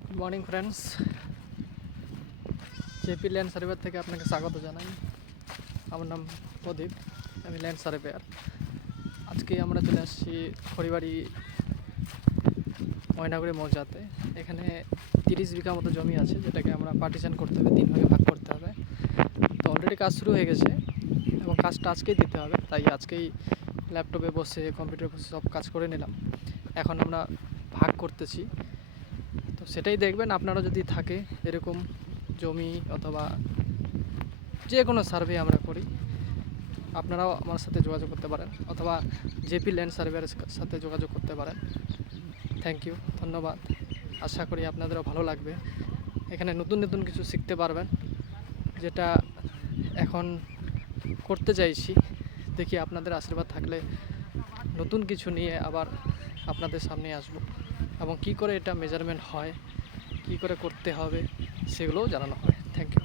Good morning friends, JP land surveyor থেকে আপনাকে স্বাগত জানাই। আমার নাম প্রদীপ, আমি ল্যান্ড সার্ভেয়ার। আজকে আমরা চলে আসছি খড়িবাড়ি ময়নাগুড়ি মৌজাতে। এখানে 30 বিঘা মতো জমি আছে, যেটাকে আমরা পার্টিশন করতে হবে, 3 ভাগে ভাগ করতে হবে। তো অলরেডি কাজ শুরু হয়ে গেছে এবং কাজটা আজকেই দিতে হবে, তাই আজকেই ল্যাপটপে বসে কম্পিউটারে বসে সব কাজ করে নিলাম। এখন আমরা ভাগ করতেছি, তো সেটাই দেখবেন। আপনারা যদি থাকে এরকম জমি অথবা যে কোনো সার্ভে আমরা করি, আপনারাও আমার সাথে যোগাযোগ করতে পারেন অথবা জেপি ল্যান্ড সার্ভেয়ারের সাথে যোগাযোগ করতে পারেন। থ্যাংক ইউ, ধন্যবাদ। আশা করি আপনাদেরও ভালো লাগবে। এখানে নতুন নতুন কিছু শিখতে পারবেন, যেটা এখন করতে চাইছি। দেখি আপনাদের আশীর্বাদ থাকলে নতুন কিছু নিয়ে আবার আপনাদের সামনে আসব, এবং কী করে এটা মেজারমেন্ট হয়, কী করে করতে হবে, সেগুলোও জানানো হবে। Thank you.